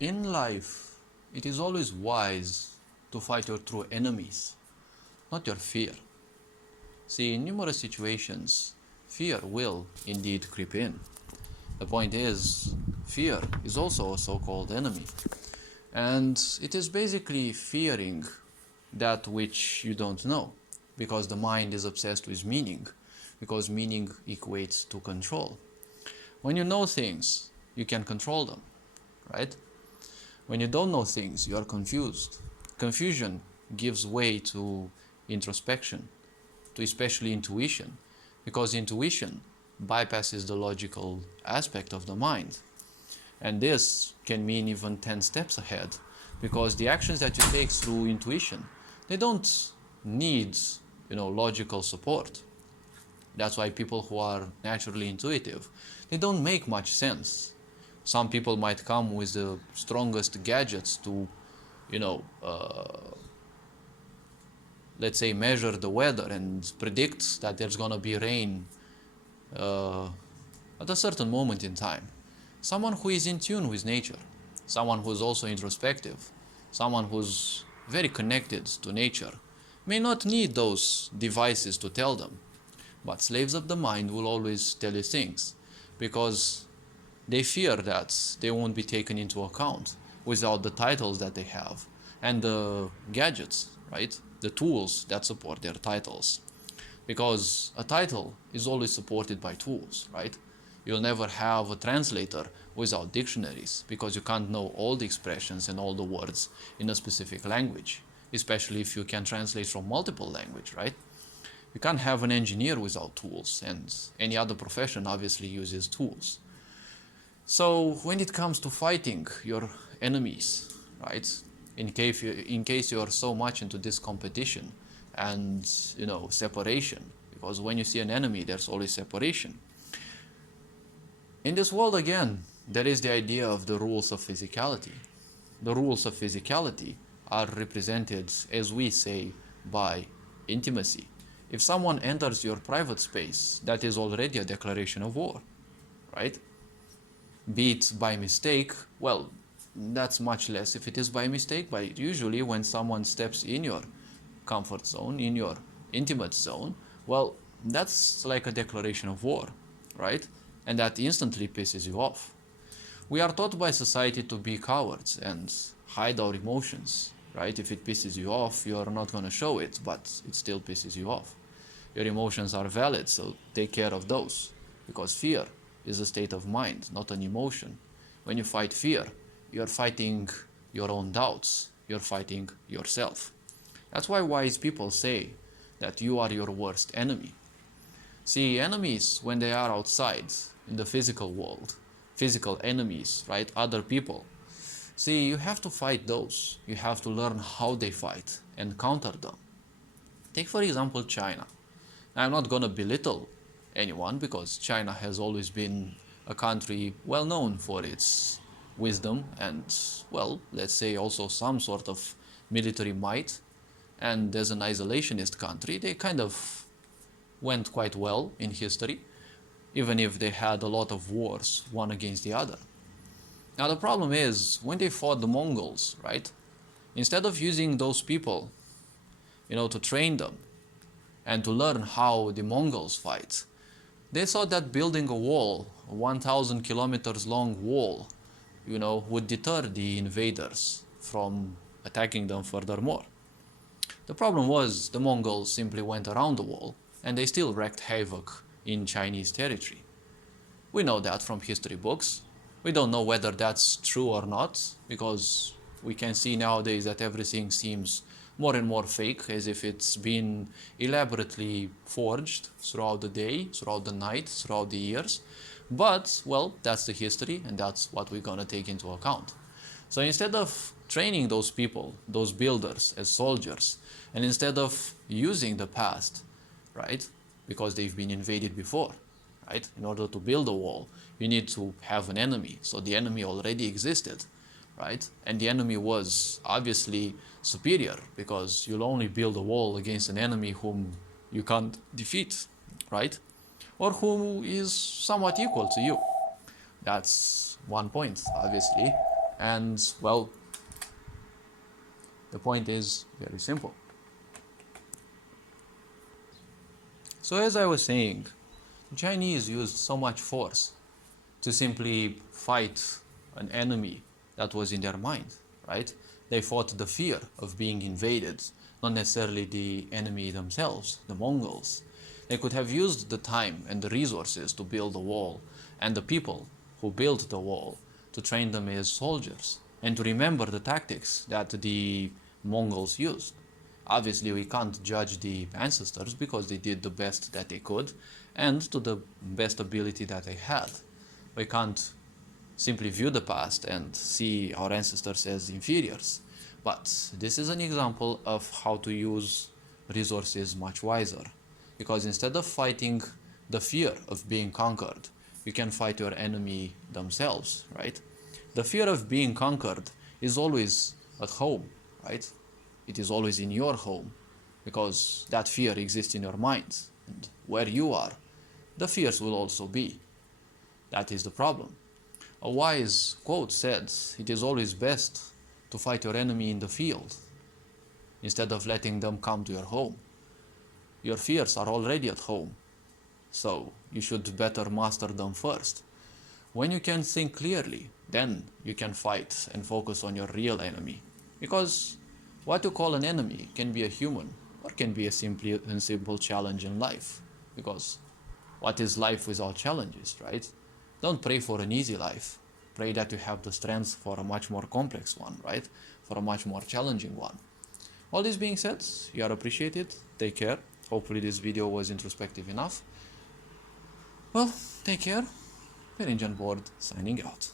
In life, it is always wise to fight your true enemies, not your fear. See, in numerous situations, fear will indeed creep in. The point is, fear is also a so called enemy. And it is basically fearing that which you don't know, because the mind is obsessed with meaning, because meaning equates to control. When you know things, you can control them, right? When you don't know things, you are confused. Confusion gives way to introspection, to especially intuition, because intuition bypasses the logical aspect of the mind. And this can mean even 10 steps ahead, because the actions that you take through intuition, they don't need, logical support. That's why people who are naturally intuitive, they don't make much sense. Some people might come with the strongest gadgets to, you know, uh, let's say, measure the weather and predict that there's gonna be rain uh, at a certain moment in time. Someone who is in tune with nature, someone who's also introspective, someone who's very connected to nature, may not need those devices to tell them. But slaves of the mind will always tell you things because they fear that they won't be taken into account without the titles that they have and the gadgets, right? The tools that support their titles. Because a title is always supported by tools, right? You'll never have a translator without dictionaries because you can't know all the expressions and all the words in a specific language, especially if you can translate from multiple languages, right? You can't have an engineer without tools, and any other profession obviously uses tools. So when it comes to fighting your enemies, right? In case you are so much into this competition and separation, because when you see an enemy, there's always separation. In this world again, there is the idea of the rules of physicality. The rules of physicality are represented, as we say, by intimacy. If someone enters your private space, that is already a declaration of war, right? Be it by mistake, well, that's much less if it is by mistake, but usually when someone steps in your comfort zone, in your intimate zone, well, that's like a declaration of war, right? And that instantly pisses you off. We are taught by society to be cowards and hide our emotions, right? If it pisses you off, you're not going to show it, but it still pisses you off. Your emotions are valid, so take care of those, because fear is a state of mind, not an emotion. When you fight fear, you're fighting your own doubts, you're fighting yourself. That's why wise people say that you are your worst enemy. See, enemies, when they are outside in the physical world, physical enemies, right? Other people. See, you have to fight those. You have to learn how they fight and counter them. Take, for example, China. I'm not going to belittle anyone because China has always been a country well known for its wisdom and, well, let's say also some sort of military might. And as an isolationist country, they kind of went quite well in history, even if they had a lot of wars, one against the other. Now, the problem is when they fought the Mongols, right? Instead of using those people, to train them and to learn how the Mongols fight, they thought that building a wall, a 1,000 kilometers long wall, would deter the invaders from attacking them furthermore. The problem was the Mongols simply went around the wall and they still wreaked havoc in Chinese territory. We know that from history books. We don't know whether that's true or not, because we can see nowadays that everything seems more and more fake, as if it's been elaborately forged throughout the day, throughout the night, throughout the years. But, well, that's the history, and that's what we're gonna take into account. So instead of training those people, those builders, as soldiers, and instead of using the past, right, because they've been invaded before, right, in order to build a wall, you need to have an enemy. So the enemy already existed, right? And the enemy was obviously superior because you'll only build a wall against an enemy whom you can't defeat, right? Or who is somewhat equal to you. That's one point, obviously. And, well, the point is very simple. So as I was saying, the Chinese used so much force to simply fight an enemy that was in their mind, right? They fought the fear of being invaded, not necessarily the enemy themselves, the Mongols. They could have used the time and the resources to build the wall, and the people who built the wall to train them as soldiers, and to remember the tactics that the Mongols used. Obviously, we can't judge the ancestors because they did the best that they could and to the best ability that they had. We can't simply view the past and see our ancestors as inferiors. But this is an example of how to use resources much wiser. Because instead of fighting the fear of being conquered, you can fight your enemy themselves, right? The fear of being conquered is always at home, right? It is always in your home, because that fear exists in your mind, and where you are, the fears will also be. That is the problem. A wise quote said, "It is always best to fight your enemy in the field, instead of letting them come to your home. Your fears are already at home, so you should better master them first. When you can think clearly, then you can fight and focus on your real enemy. Because what you call an enemy can be a human, or can be a simple challenge in life. Because what is life without challenges, right? Don't pray for an easy life. Pray that you have the strength for a much more complex one, right? For a much more challenging one. All this being said, you are appreciated. Take care. Hopefully this video was introspective enough. Well, take care. Perinjan Board signing out.